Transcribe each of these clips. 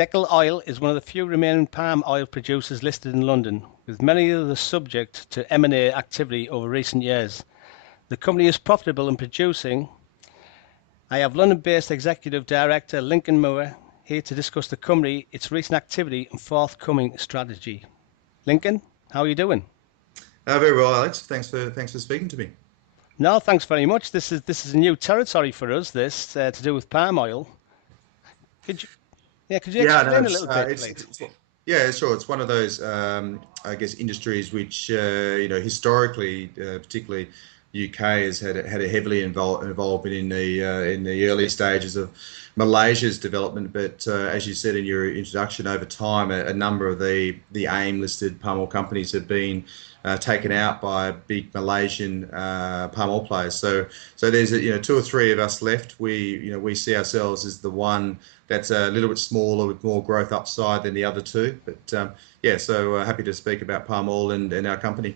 DekelOil is one of the few remaining palm oil producers listed in London, with many others subject to M&A activity over recent years. The company is profitable and producing. I have London-based Executive Director Lincoln Moore here to discuss the company, its recent activity and forthcoming strategy. Lincoln, how are you doing? Very well, Alex. Thanks for speaking to me. No, thanks very much. This is a new territory for us. This to do with palm oil. Could you, could you Yeah, no, explain a little bit, please? yeah, sure. It's one of those, I guess, industries which historically, particularly UK, has had a heavily involvement in the early stages of Malaysia's development. But as you said in your introduction, over time, a number of the AIM listed palm oil companies have been taken out by big Malaysian palm oil players. So there's two or three of us left. We see ourselves as the one that's a little bit smaller with more growth upside than the other two. But so happy to speak about palm oil and our company.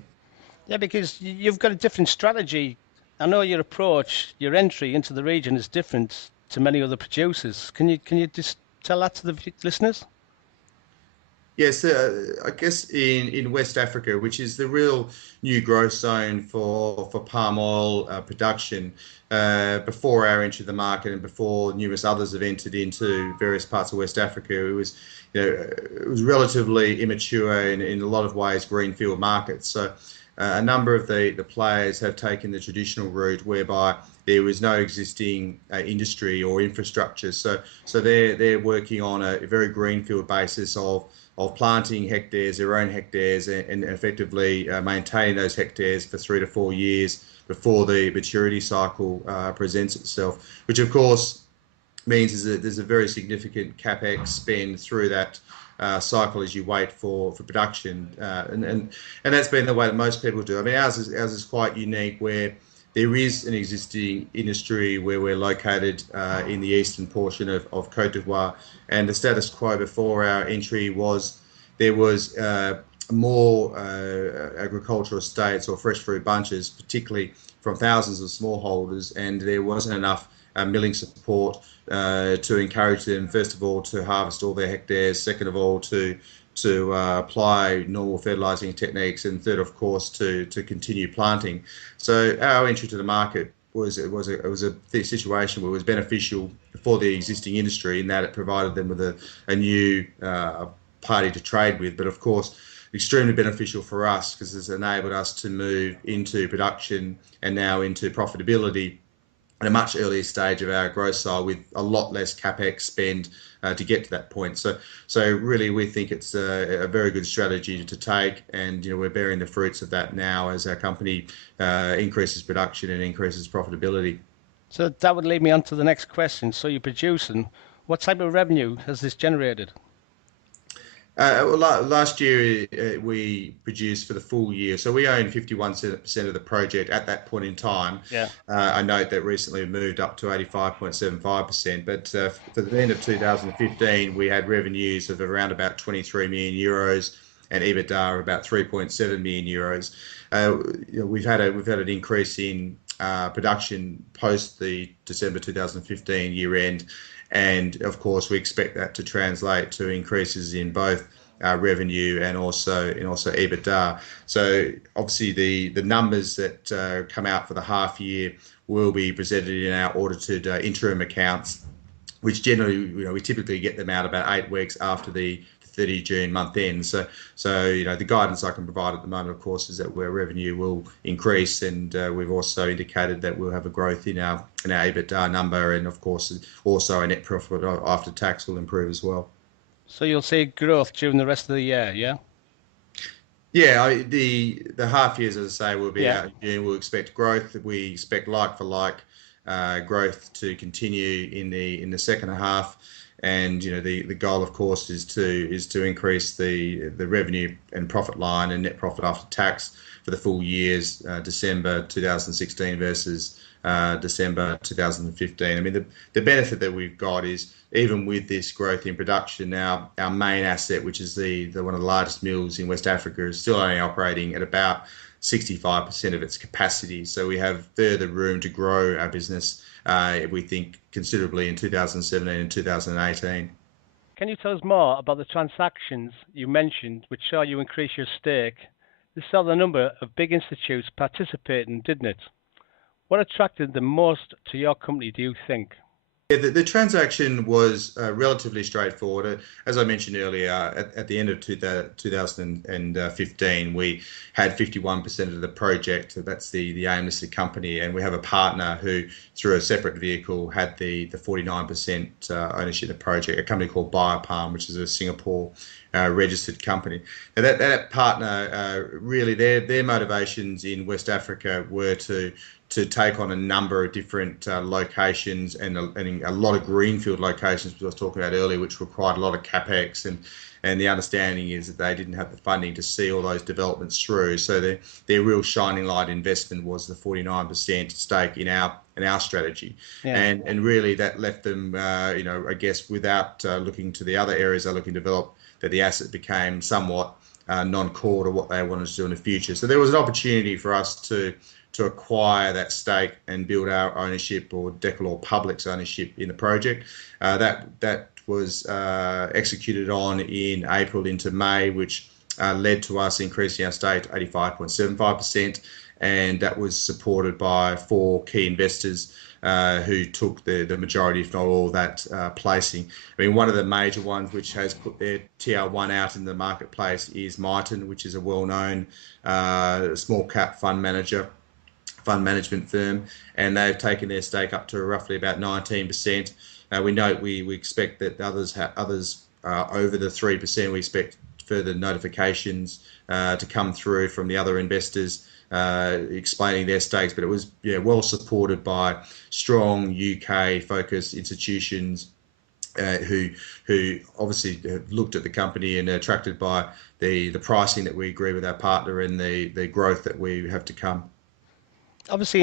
Yeah, because you've got a different strategy. I know your approach, your entry into the region is different to many other producers. Can you just tell that to the listeners? Yes, I guess in West Africa, which is the real new growth zone for palm oil production, before our entry to the market and before numerous others have entered into various parts of West Africa, it was relatively immature in a lot of ways greenfield markets. So a number of the players have taken the traditional route whereby there was no existing industry or infrastructure. So they're working on a very greenfield basis of planting hectares, their own hectares, and effectively maintaining those hectares for 3 to 4 years before the maturity cycle presents itself, which of course means there's a very significant capex spend through that cycle as you wait for production, and that's been the way that most people do. I mean, ours is quite unique, where there is an existing industry where we're located in the eastern portion of Cote d'Ivoire, and the status quo before our entry was there was more agricultural estates or fresh fruit bunches, particularly from thousands of smallholders, and there wasn't enough milling support to encourage them, first of all, to harvest all their hectares, second of all, to apply normal fertilizing techniques, and third, of course, to continue planting. So our entry to the market was a situation where it was beneficial for the existing industry in that it provided them with a new party to trade with, but of course extremely beneficial for us because it's enabled us to move into production and now into profitability at a much earlier stage of our growth cycle with a lot less capex spend to get to that point. So really, we think it's a very good strategy to take, and we're bearing the fruits of that now as our company increases production and increases profitability. So that would lead me on to the next question. So you're producing. What type of revenue has this generated? Well, last year we produced for the full year, so we owned 51% of the project at that point in time. Yeah. I note that recently we moved up to 85.75%, but for the end of 2015, we had revenues of around about 23 million euros and EBITDA of about 3.7 million euros. We've had an increase in production post the December 2015 year end. And of course, we expect that to translate to increases in both revenue and also EBITDA. So obviously, the numbers that come out for the half year will be presented in our audited interim accounts, which generally, we typically get them out about 8 weeks after the 30 June month end. So the guidance I can provide at the moment, of course, is that where revenue will increase, and we've also indicated that we'll have a growth in our EBITDA number, and of course also our net profit after tax will improve as well. So you'll see growth during the rest of the year, yeah? Yeah, the half years, as I say, will be Yeah. out in June. We'll expect growth. We expect like for like growth to continue in the second half. And the goal, of course, is to increase the revenue and profit line and net profit after tax for the full years, December 2016 versus December 2015. I mean, the benefit that we've got is, even with this growth in production, now our main asset, which is the one of the largest mills in West Africa, is still only operating at about 65% of its capacity. So we have further room to grow our business, we think, considerably in 2017 and 2018. Can you tell us more about the transactions you mentioned which saw you increase your stake? This saw the number of big institutes participating, didn't it? What attracted them most to your company, do you think? Yeah, the transaction was relatively straightforward. As I mentioned earlier, at the end of 2015, we had 51% of the project. That's the AIM listed company, and we have a partner who, through a separate vehicle, had the 49% ownership of the project. A company called Biopalm, which is a Singapore registered company. Now that partner really their motivations in West Africa were to take on a number of different locations and a lot of greenfield locations, which I was talking about earlier, which required a lot of capex, and the understanding is that they didn't have the funding to see all those developments through. So their real shining light investment was the 49% stake in our strategy, Yeah. and really that left them, I guess, without looking to the other areas they're looking to develop, that the asset became somewhat non-core to what they wanted to do in the future. So there was an opportunity for us to acquire that stake and build our ownership, or DekelOil Public's ownership, in the project. That was executed on in April into May, which led to us increasing our stake to 85.75%, and that was supported by 4 key investors who took the majority, if not all, of that placing. I mean, one of the major ones which has put their TR1 out in the marketplace is Miton, which is a well-known small cap fund management firm, and they've taken their stake up to roughly about 19%. We expect that others over the 3%. We expect further notifications to come through from the other investors explaining their stakes, but it was well supported by strong UK focused institutions who obviously have looked at the company and are attracted by the pricing that we agree with our partner and the growth that we have to come. Obviously,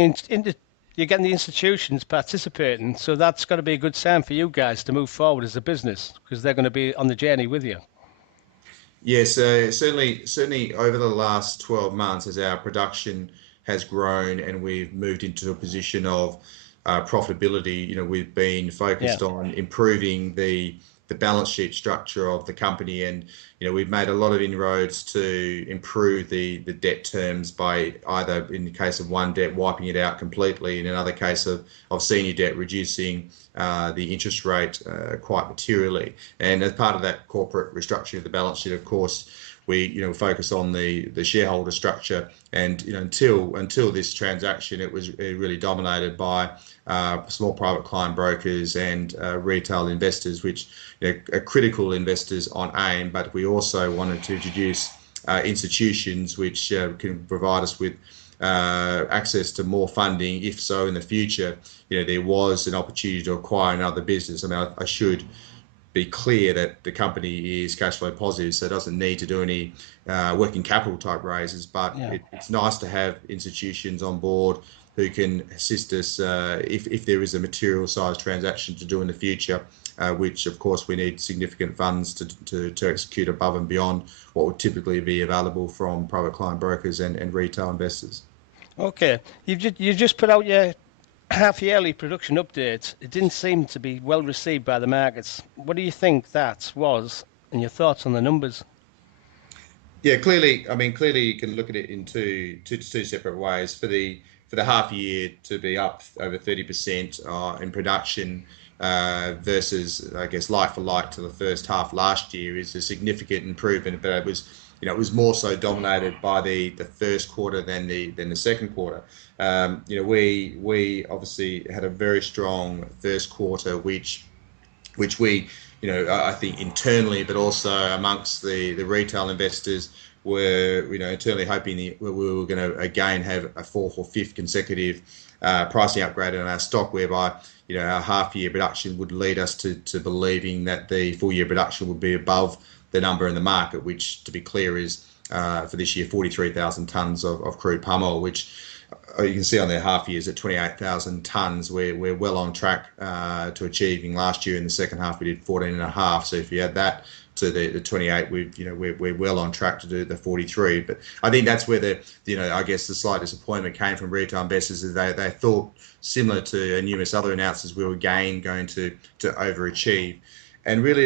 you're getting the institutions participating, so that's got to be a good sign for you guys to move forward as a business, because they're going to be on the journey with you. Yes, certainly over the last 12 months, as our production has grown and we've moved into a position of profitability, we've been focused on improving the balance sheet structure of the company, and we've made a lot of inroads to improve the debt terms by either, in the case of one debt, wiping it out completely, in another case of senior debt, reducing the interest rate quite materially. And as part of that corporate restructuring of the balance sheet, of course, we focus on the shareholder structure, and until this transaction, it was really dominated by small private client brokers and retail investors, which are critical investors on AIM, but we also wanted to introduce institutions which can provide us with access to more funding, if so in the future there was an opportunity to acquire another business. I mean, I should be clear that the company is cash flow positive, so it doesn't need to do any working capital type raises, but it's nice to have institutions on board who can assist us if there is a material size transaction to do in the future, which of course we need significant funds to execute above and beyond what would typically be available from private client brokers and retail investors. Okay, you just put out your half-yearly production update. It didn't seem to be well received by the markets. What do you think that was, and your thoughts on the numbers? Yeah, clearly you can look at it in two separate ways. For the half year to be up over 30% in production versus, I guess, like for like to the first half last year is a significant improvement, but it was more so dominated by the first quarter than the second quarter. We obviously had a very strong first quarter, which we, I think internally, but also amongst the retail investors were, internally hoping we were going to again have a 4th or 5th consecutive pricing upgrade on our stock, whereby our half year production would lead us to believing that the full year production would be above the number in the market, which, to be clear, is for this year 43,000 tonnes of crude palm oil, which you can see on their half years at 28,000 tonnes. We're well on track to achieving. Last year in the second half we did 14.5. So if you add that to the 28, we're well on track to do the 43. But I think that's where I guess the slight disappointment came from retail investors, is they thought, similar to numerous other announcements, we were again going to overachieve. And really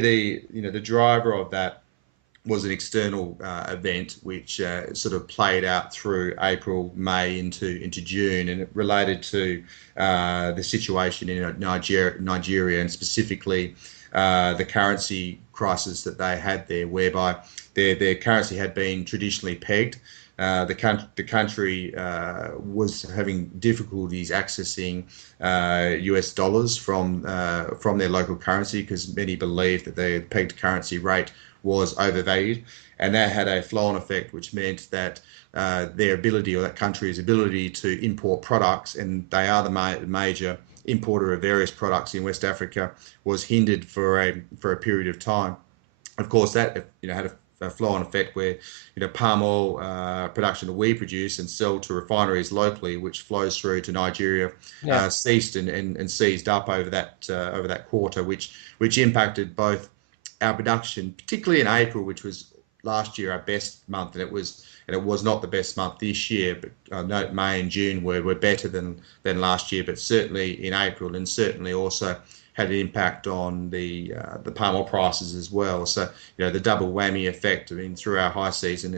the driver of that was an external event which sort of played out through April, May into June, and it related to the situation in Nigeria, and specifically the currency crisis that they had there, whereby their currency had been traditionally pegged. The country was having difficulties accessing US dollars from their local currency, because many believed that their pegged currency rate was overvalued, and that had a flow-on effect, which meant that their ability, or that country's ability, to import products, and they are the major importer of various products in West Africa, was hindered for a period of time. Of course, that had a flow-on effect where palm oil production that we produce and sell to refineries locally, which flows through to Nigeria, ceased and seized up over that quarter, which impacted both our production, particularly in April, which was last year our best month, and it was not the best month this year. But note May and June were better than last year, but certainly in April, and certainly also had an impact on the palm oil prices as well. So the double whammy effect. I mean, through our high season,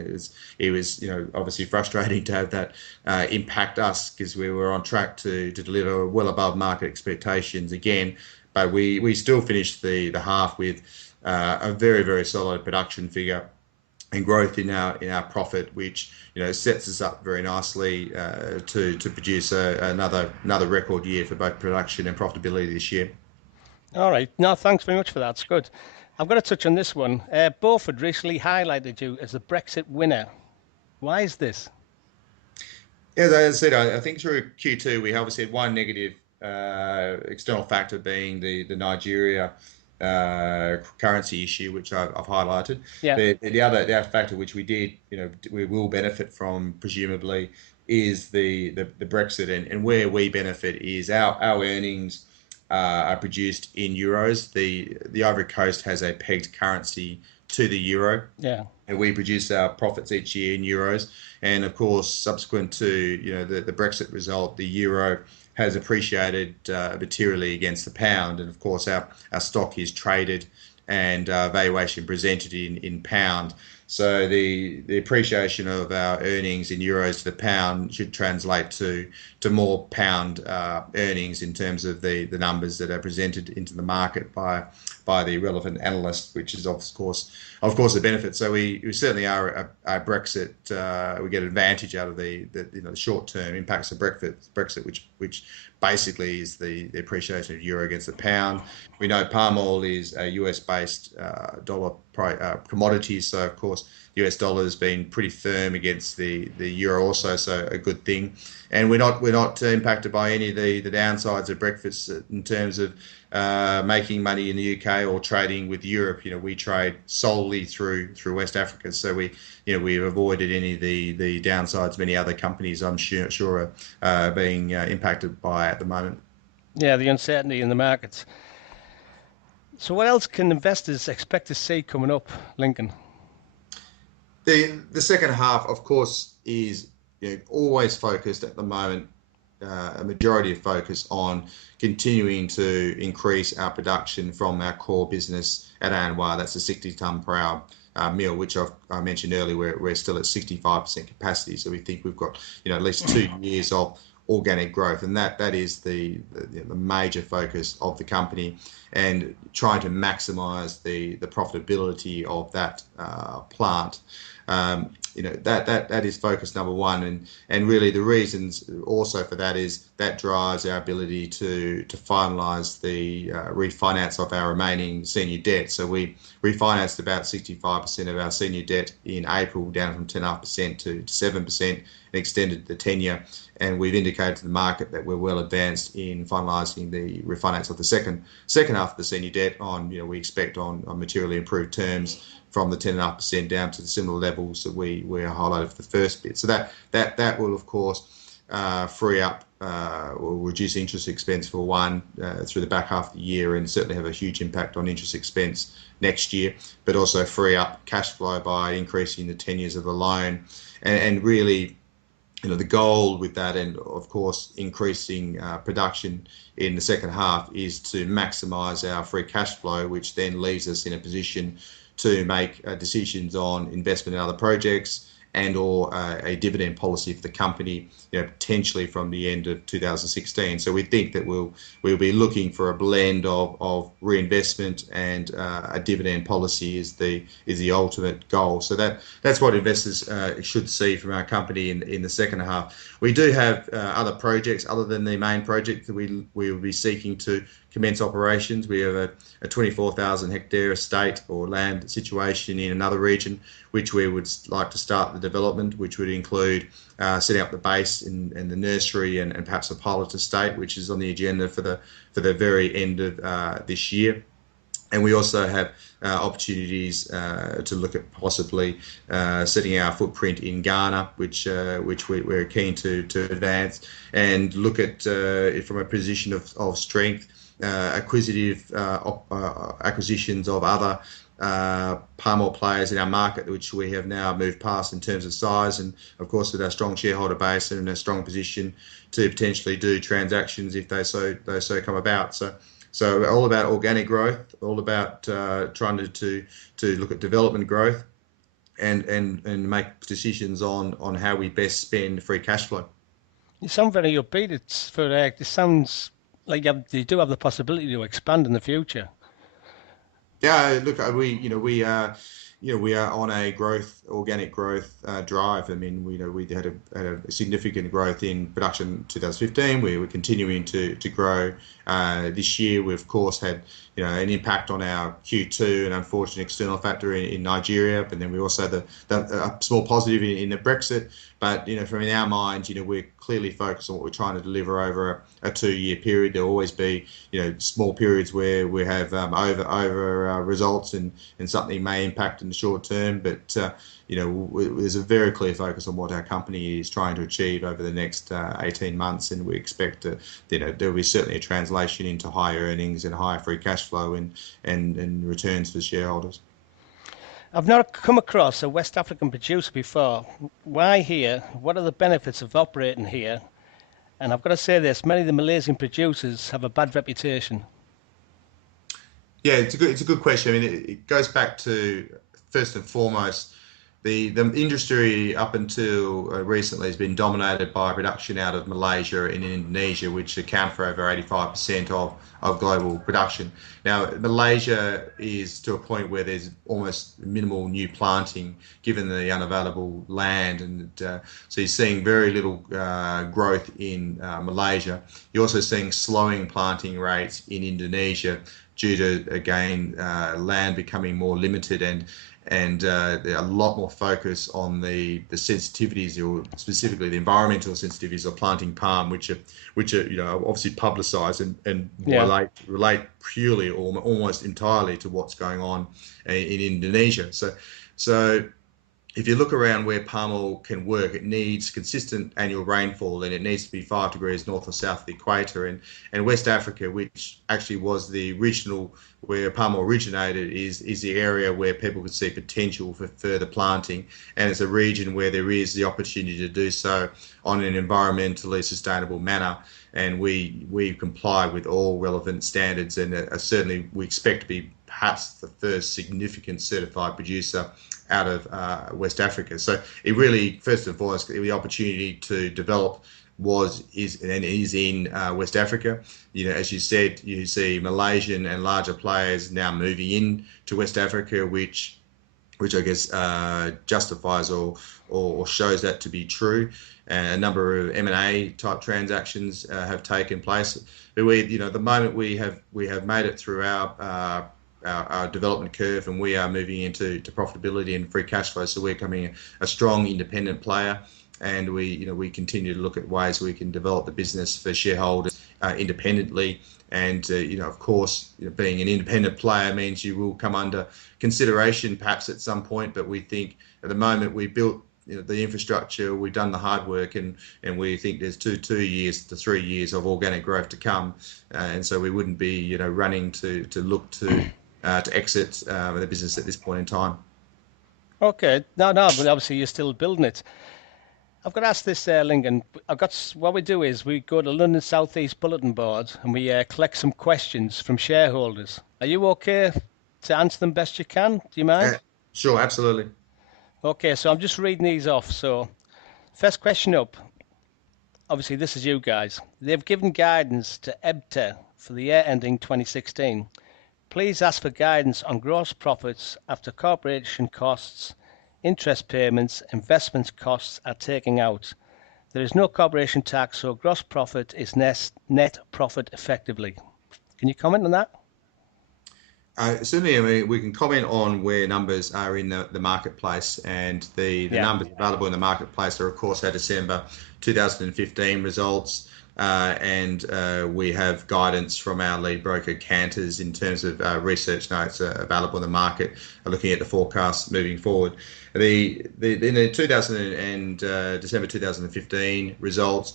it was obviously frustrating to have that impact us, because we were on track to deliver well above market expectations again. But we still finished the half with a very, very solid production figure and growth in our profit, which sets us up very nicely to produce another record year for both production and profitability this year. All right. No, thanks very much for that. It's good. I've got to touch on this one. Beaufort recently highlighted you as the Brexit winner. Why is this? As I said, I think through Q2 we obviously had one negative external factor, being the Nigeria currency issue, which I've highlighted. Yeah. The other factor which we will benefit from, presumably, is the Brexit, and where we benefit is our earnings are produced in euros. The Ivory Coast has a pegged currency to the euro. Yeah. And we produce our profits each year in euros. And of course, subsequent to the Brexit result, the euro has appreciated materially against the pound. And of course, our stock is traded and valuation presented in pound. So the appreciation of our earnings in euros to the pound should translate to more pound earnings in terms of the numbers that are presented into the market by the relevant analyst, which is of course a benefit. So we certainly are a Brexit. We get advantage out of the short term impacts of Brexit, which basically is the appreciation of euro against the pound. We know palm oil is a US based dollar commodity, so of course the US dollar has been pretty firm against the euro also, so a good thing. And we're not impacted by any of the downsides of Brexit in terms of making money in the UK or trading with Europe. We trade solely through West Africa, so we've avoided any of the downsides many other companies, I'm sure are being impacted by at the moment. Yeah, the uncertainty in the markets. So what else can investors expect to see coming up, Lincoln? The second half, of course, is always focused at the moment, a majority of focus on continuing to increase our production from our core business at ANWR. That's a 60 tonne per hour mill, which I mentioned earlier. We're still at 65% capacity, so we think we've got at least 2 years of organic growth, and that is the major focus of the company, and trying to maximise the profitability of that plant. That is focus number one, and really the reasons also for that is that drives our ability to finalise the refinance of our remaining senior debt. So we refinanced about 65% of our senior debt in April, down from 10.5% to 7%, and extended the tenure. And we've indicated to the market that we're well advanced in finalising the refinance of the second half of the senior debt on, we expect on materially improved terms, from the 10.5% down to the similar levels that we highlighted for the first bit. So that will of course free up or reduce interest expense for one through the back half of the year, and certainly have a huge impact on interest expense next year, but also free up cash flow by increasing the tenures of the loan, and really the goal with that, and of course increasing production in the second half, is to maximise our free cash flow, which then leaves us in a position to make decisions on investment in other projects and or a dividend policy for the company, potentially from the end of 2016. So we think that we'll be looking for a blend of reinvestment and a dividend policy is the ultimate goal. So that's what investors should see from our company in the second half. We do have other projects other than the main project that we will be seeking to commence operations. We have a 24,000 hectare estate or land situation in another region, which we would like to start the development, which would include setting up the base and the nursery and perhaps a pilot estate, which is on the agenda for the very end of this year. And we also have opportunities to look at possibly setting our footprint in Ghana, which we're keen to advance, and look at it from a position of strength, acquisitive acquisitions of other palm oil players in our market, which we have now moved past in terms of size, and of course with our strong shareholder base and a strong position to potentially do transactions if they so come about. So all about organic growth, all about trying to look at development growth and make decisions on how we best spend free cash flow. You sound very upbeat. It sounds like you do have the possibility to expand in the future. Yeah, look, we are on a organic growth drive. I mean, we had a significant growth in production in 2015. We're continuing to grow this year. We of course had an impact on our Q2, an unfortunate external factor in Nigeria, but then we also had a small positive in the Brexit. But from in our minds, we're clearly focused on what we're trying to deliver over a 2-year period. There'll always be small periods where we have over results and something may impact in the short term, but there's a very clear focus on what our company is trying to achieve over the next 18 months, and we expect there'll be certainly a translation into higher earnings and higher free cash flow and returns for shareholders. I've not come across a West African producer before. Why here? What are the benefits of operating here? And I've got to say this, many of the Malaysian producers have a bad reputation. Yeah, it's a good question. I mean, it goes back to, first and foremost, the industry up until recently has been dominated by production out of Malaysia and Indonesia, which account for over 85% of global production. Now, Malaysia is to a point where there's almost minimal new planting given the unavailable land, and so you're seeing very little growth in Malaysia. You're also seeing slowing planting rates in Indonesia due to, again, land becoming more limited and a lot more focus on the sensitivities, or specifically the environmental sensitivities of planting palm, which are obviously publicised and relate purely or almost entirely to what's going on in Indonesia. So if you look around where palm oil can work, it needs consistent annual rainfall, and it needs to be 5 degrees north or south of the equator. And West Africa, which actually was the original where palm oil originated, is the area where people could see potential for further planting, and it's a region where there is the opportunity to do so on an environmentally sustainable manner. And we comply with all relevant standards, and certainly we expect to be perhaps the first significant certified producer out of West Africa. So it really, first and foremost, the opportunity to develop is in West Africa. As you said, you see Malaysian and larger players now moving in to West Africa, which I guess justifies or shows that to be true. A number of M&A type transactions have taken place. But at the moment we have made it through our development curve, and we are moving into profitability and free cash flow. So we're becoming a strong independent player, and we continue to look at ways we can develop the business for shareholders independently. And of course, being an independent player means you will come under consideration perhaps at some point. But we think at the moment we built the infrastructure, we've done the hard work, and we think there's 2 years to 3 years of organic growth to come, and so we wouldn't be running to look to exit the business at this point in time. Okay, no, but obviously you're still building it. I've got to ask this, Lincoln. What we do is we go to London South East Bulletin Board and we collect some questions from shareholders. Are you okay to answer them best you can? Do you mind? Sure, absolutely. Okay, so I'm just reading these off. So, first question up. Obviously, this is you guys. They've given guidance to EBITA for the year ending 2016. Please ask for guidance on gross profits after corporation costs, interest payments, investment costs are taken out. There is no corporation tax, so gross profit is net profit effectively. Can you comment on that? Certainly, I mean, we can comment on where numbers are in the marketplace, and the numbers available in the marketplace are, of course, our December 2015 results, and we have guidance from our lead broker, Cantors, in terms of research notes available in the market, looking at the forecasts moving forward. In the 2000 and December 2015 results,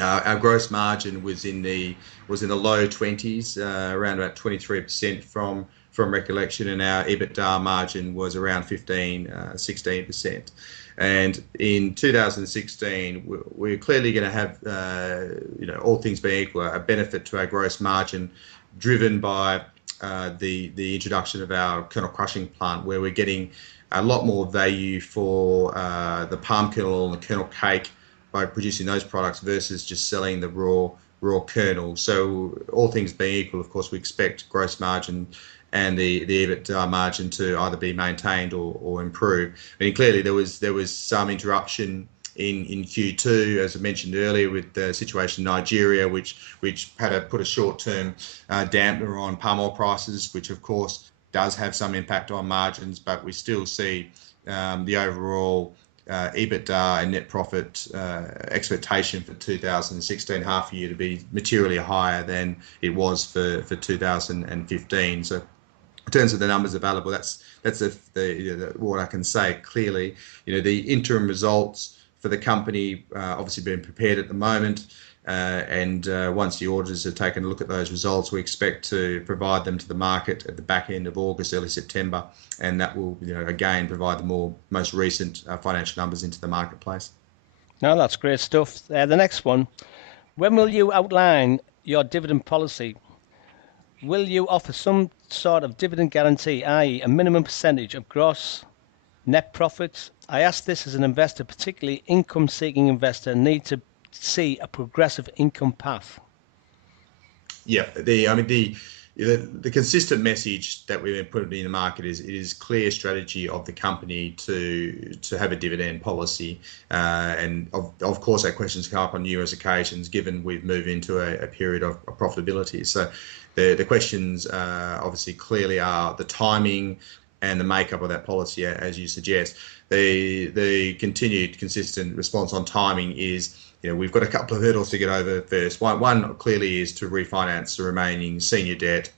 our gross margin was in the low 20s, around about 23% from recollection, and our EBITDA margin was around 16%. And in 2016, we're clearly going to have, all things being equal, a benefit to our gross margin, driven by the introduction of our kernel crushing plant, where we're getting a lot more value for the palm kernel oil and the kernel cake by producing those products versus just selling the raw kernel. So all things being equal, of course, we expect gross margin and the EBITDA margin to either be maintained or improve. I mean, clearly there was some interruption in Q2, as I mentioned earlier, with the situation in Nigeria, which had to put a short-term dampener on palm oil prices, which of course does have some impact on margins, but we still see the overall EBITDA and net profit expectation for 2016 half year to be materially higher than it was for 2015. So in terms of the numbers available, that's what I can say clearly. The interim results for the company obviously being prepared at the moment, and once the auditors have taken a look at those results, we expect to provide them to the market at the back end of August, early September, and that will again provide the most recent financial numbers into the marketplace. No, that's great stuff. The next one, when will you outline your dividend policy? Will you offer some sort of dividend guarantee, i.e. a minimum percentage of gross net profits? I ask this as an investor, particularly income-seeking investor, need to see a progressive income path. Yeah, the consistent message that we've been putting in the market is it is clear strategy of the company to have a dividend policy, and of course that question's come up on numerous occasions, given we've moved into a period of profitability. So the questions obviously clearly are the timing and the makeup of that policy, as you suggest. The continued consistent response on timing is, we've got a couple of hurdles to get over first. One clearly is to refinance the remaining senior debt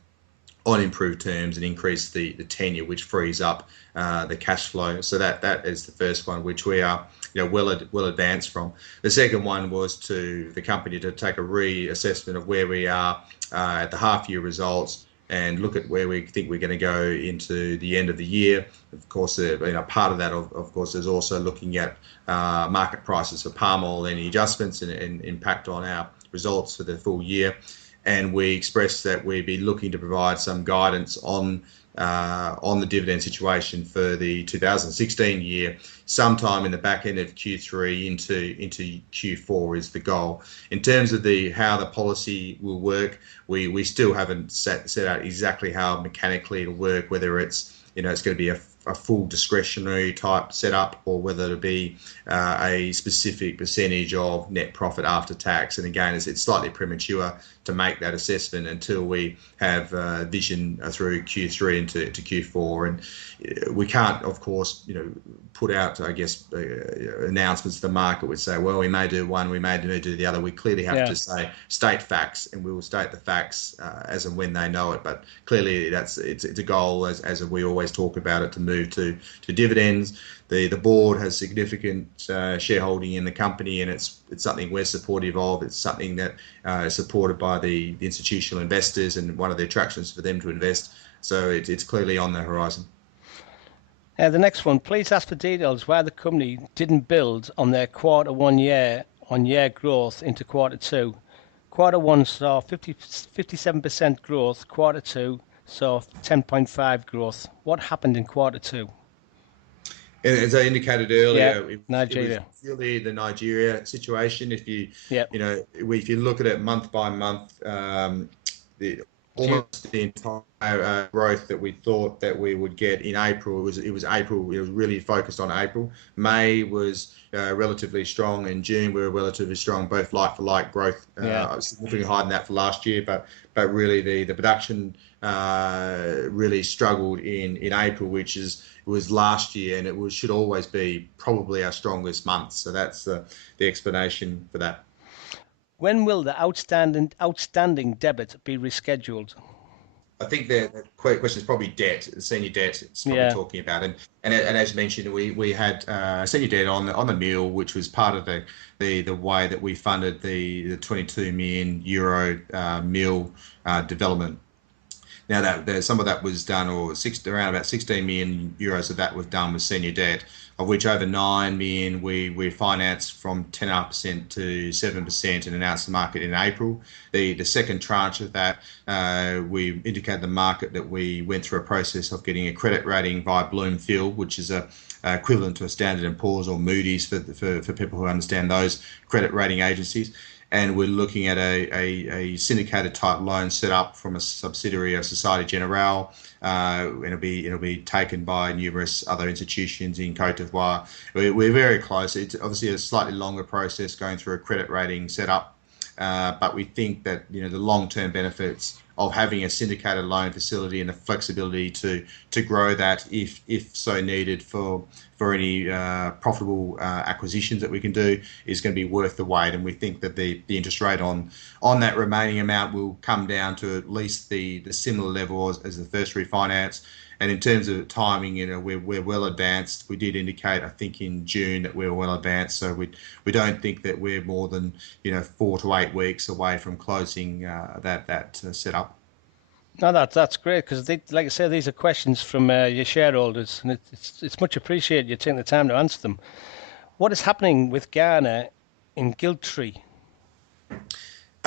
on improved terms and increase the tenure, which frees up the cash flow. So that is the first one, which we are well advanced from. The second one was to the company to take a reassessment of where we are at the half year results and look at where we think we're going to go into the end of the year. Of course, part of that, of course, is also looking at market prices for palm oil, any adjustments and impact on our results for the full year. And we expressed that we'd be looking to provide some guidance on the dividend situation for the 2016 year, sometime in the back end of Q3 into Q4 is the goal. In terms of how the policy will work, we still haven't set out exactly how mechanically it'll work, whether it's it's going to be a full discretionary type setup, or whether it'll be a specific percentage of net profit after tax. And again, it's slightly premature to make that assessment until we have vision through Q3 into Q4. And we can't, of course, put out, I guess, announcements to the market which say, well, we may do one, we may do the other. We clearly have to state facts, and we will state the facts as and when they know it. But clearly, it's a goal, as we always talk about it, to move to dividends. The board has significant shareholding in the company, and it's something we're supportive of. It's something that is supported by the institutional investors, and one of the attractions for them to invest. So it's clearly on the horizon. The next one, please ask for details why the company didn't build on their quarter one year-on-year growth into quarter two. Quarter one saw 57% growth, quarter two saw 10.5 growth. What happened in quarter two? And as I indicated Yeah, earlier, it was Nigeria. really the Nigeria situation. If Yeah, if you look at it month by month, the Ju- almost the entire growth that we thought that we would get in April, it was April. It was really focused on April. May was relatively strong, and June we were relatively strong, both like for like growth, yeah. significantly higher than that for last year. But really the production really struggled in April, which was last year, and should always be probably our strongest month. So that's the explanation for that. When will the outstanding debit be rescheduled? I think the question is probably debt, senior debt. It's probably Yeah, talking about, and as mentioned, we had senior debt on the mill, which was part of the way that we funded the 22 million euro mill development. Now that some of that was done, or around about 16 million euros of that was done with senior debt, of which over 9 million we financed from 10.5% to 7% and announced the market in April. The second tranche of that, we indicated the market that we went through a process of getting a credit rating via Bloomfield, which is equivalent to a Standard and Poor's or Moody's for people who understand those credit rating agencies. And we're looking at a syndicated type loan set up from a subsidiary of Societe Generale. It'll be taken by numerous other institutions in Cote d'Ivoire. We're very close. It's obviously a slightly longer process going through a credit rating setup, but we think that the long-term benefits of having a syndicated loan facility and the flexibility to grow that if so needed for any profitable acquisitions that we can do is going to be worth the wait. And we think that the interest rate on that remaining amount will come down to at least the similar level as the first refinance. And in terms of timing, we're well advanced. We did indicate, I think, in June that we were well advanced. So we don't think that we're more than 4 to 8 weeks away from closing that setup. no, that's great because, like I say, these are questions from your shareholders, and it's much appreciated you taking the time to answer them. What is happening with Ghana in Guiltree?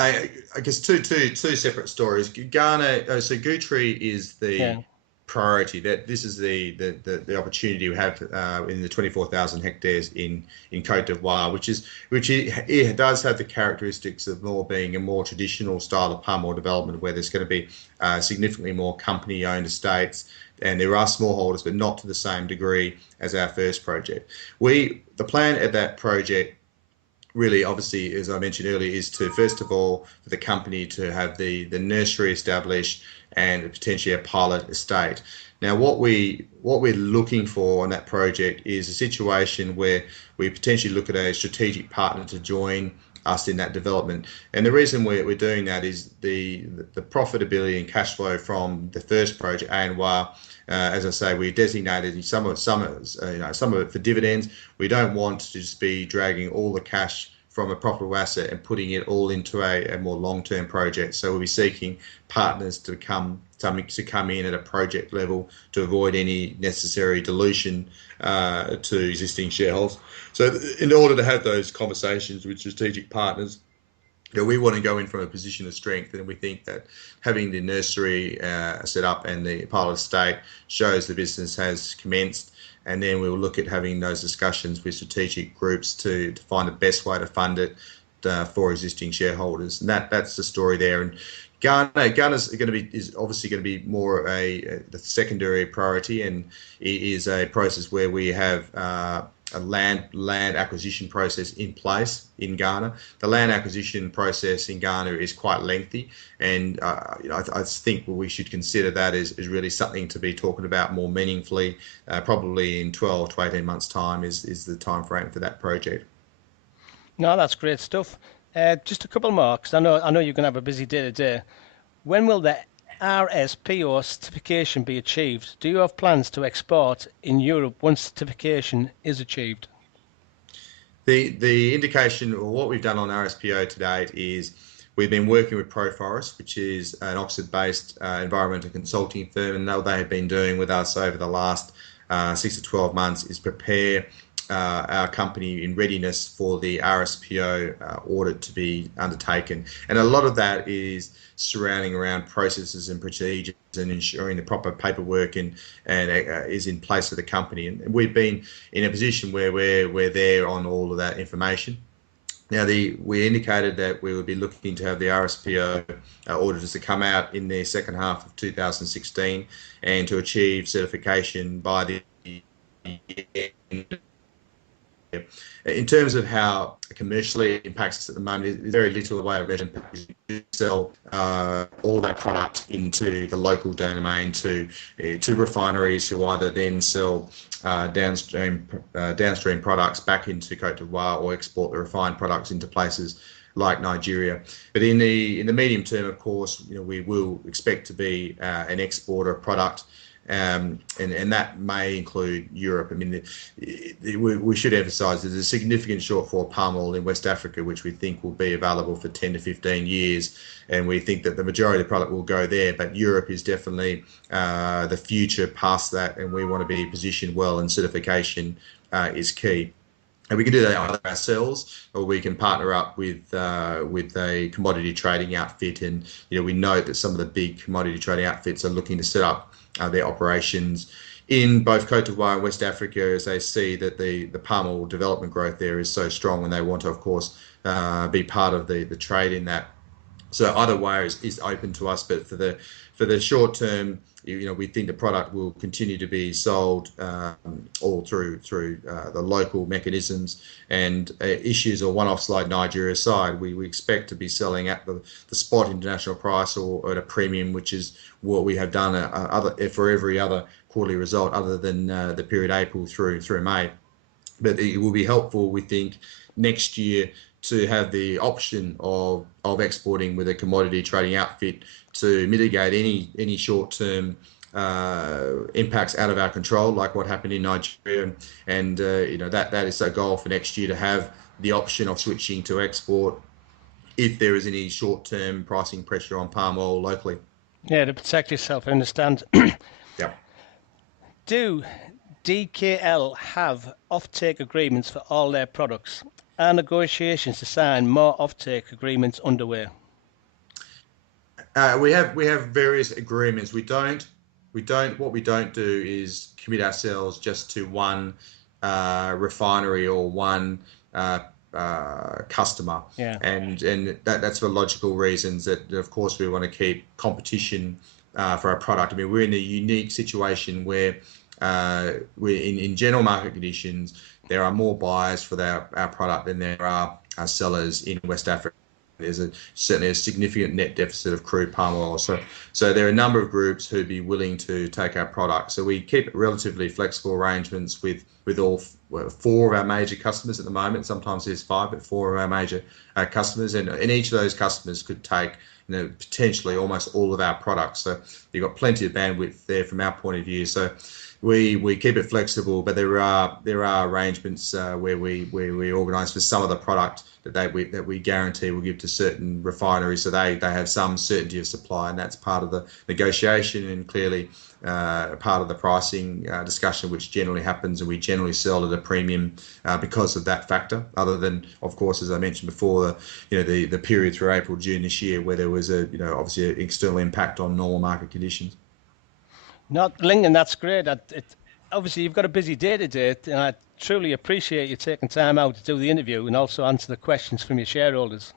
I guess two separate stories. Ghana, so Guthrie is the Yeah, priority. That this is the opportunity we have in the 24,000 hectares in Cote d'Ivoire, it does have the characteristics of more being a more traditional style of palm oil development, where there's going to be significantly more company-owned estates, and there are smallholders, but not to the same degree as our first project. The plan at that project, really, obviously, as I mentioned earlier, is to first of all for the company to have the nursery established and potentially a pilot estate. Now, what we're looking for on that project is a situation where we potentially look at a strategic partner to join us in that development. And the reason we're doing that is the profitability and cash flow from the first project, ANWR. As I say, we designated some of it for dividends. We don't want to just be dragging all the cash from a profitable asset and putting it all into a more long-term project. So we'll be seeking partners to come in at a project level to avoid any necessary dilution to existing shareholders. So in order to have those conversations with strategic partners, we want to go in from a position of strength, and we think that having the nursery set up and the pilot estate shows the business has commenced. And then we'll look at having those discussions with strategic groups to find the best way to fund it for existing shareholders. And that's the story there. And Ghana's is obviously going to be more the secondary priority, and it is a process where we have a land acquisition process in place in Ghana. The land acquisition process in Ghana is quite lengthy, and I think we should consider that as really something to be talking about more meaningfully, probably in 12 to 18 months' time is the time frame for that project. no, that's great stuff. Just a couple more, because I know you're going to have a busy day today. When will the RSPO certification be achieved? Do you have plans to export in Europe once certification is achieved? The indication, or what we've done on RSPO to date, is we've been working with Proforest, which is an Oxford-based environmental consulting firm, and they have been doing with us over the last 6 to 12 months is prepare our company in readiness for the RSPO audit to be undertaken. And a lot of that is surrounding around processes and procedures and ensuring the proper paperwork and is in place for the company. And we've been in a position where we're there on all of that information. Now, we indicated that we would be looking to have the RSPO auditors to come out in the second half of 2016 and to achieve certification by the end. In terms of how commercially it impacts us at the moment, there's very little way of measuring. We sell all that product into the local domain to refineries who either then sell downstream products back into Cote d'Ivoire or export the refined products into places like Nigeria. But in the medium term, of course, we will expect to be an exporter of product. And that may include Europe. I mean, we should emphasise there's a significant shortfall of palm oil in West Africa, which we think will be available for 10 to 15 years. And we think that the majority of the product will go there. But Europe is definitely the future past that. And we want to be positioned well, and certification is key. And we can do that either ourselves, or we can partner up with a commodity trading outfit. And we know that some of the big commodity trading outfits are looking to set up their operations in both Cote d'Ivoire and West Africa, as they see that the palm oil development growth there is so strong, and they want to, of course, be part of the trade in that. So either way is open to us, but for the short term, we think the product will continue to be sold all through the local mechanisms, and issues or one-offs like Nigeria aside, we expect to be selling at the spot international price or at a premium, which is what we have done for every other quarterly result other than the period April through May. But it will be helpful, we think, next year to have the option of exporting with a commodity trading outfit to mitigate any short-term impacts out of our control, like what happened in Nigeria. And that is a goal for next year, to have the option of switching to export if there is any short-term pricing pressure on palm oil locally. Yeah, to protect yourself, I understand. Yeah. Do DKL have offtake agreements for all their products? Are negotiations to sign more offtake agreements underway? We have various agreements. What we don't do is commit ourselves just to one refinery or one customer. Yeah. And that's for logical reasons, that of course we want to keep competition for our product. I mean, we're in a unique situation where we're in general market conditions, there are more buyers for our product than there are sellers in West Africa. There's certainly a significant net deficit of crude palm oil. So there are a number of groups who'd be willing to take our product. So we keep relatively flexible arrangements with all four of our major customers at the moment. Sometimes there's five, but four of our major customers, and each of those customers could take potentially almost all of our products. So you've got plenty of bandwidth there from our point of view. So we keep it flexible, but there are arrangements where we organise for some of the product that we guarantee we'll give to certain refineries, so they have some certainty of supply, and that's part of the negotiation, and clearly part of the pricing discussion, which generally happens, and we generally sell at a premium because of that factor. Other than, of course, as I mentioned before, the period through April, June this year, where there was obviously an external impact on normal market conditions. Not Lincoln, that's great. Obviously, you've got a busy day today, and I truly appreciate you taking time out to do the interview and also answer the questions from your shareholders.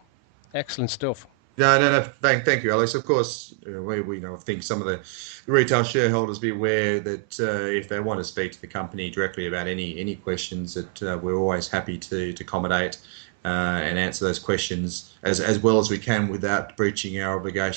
Excellent stuff. No. Thank you, Alex. Of course, we think some of the retail shareholders be aware that if they want to speak to the company directly about any questions, that we're always happy to accommodate and answer those questions as well as we can without breaching our obligation